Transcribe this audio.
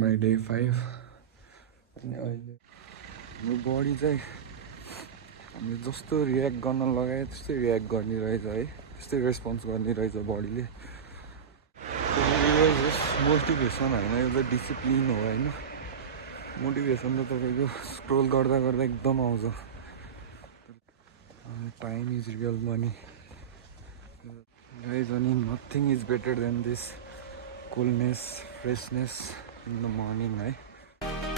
My day 5 अनि अहिले हाम्रो बडी चाहिँ हामीले जस्तो रियाक्ट गर्न लगायो त्यस्तै रियाक्ट गर्ने रहेछ है, त्यस्तै रेस्पोन्स गर्ने रहेछ बडीले। मोटिभेसन होइन, यो चाहिँ डिसिप्लिन हो होइन। मोटिभेसन त तपाईँको स्क्रोल गर्दा गर्दा एकदम आउँछ। Time is real money guys, अनि nothing is better than this coolness, freshness in the morning, right?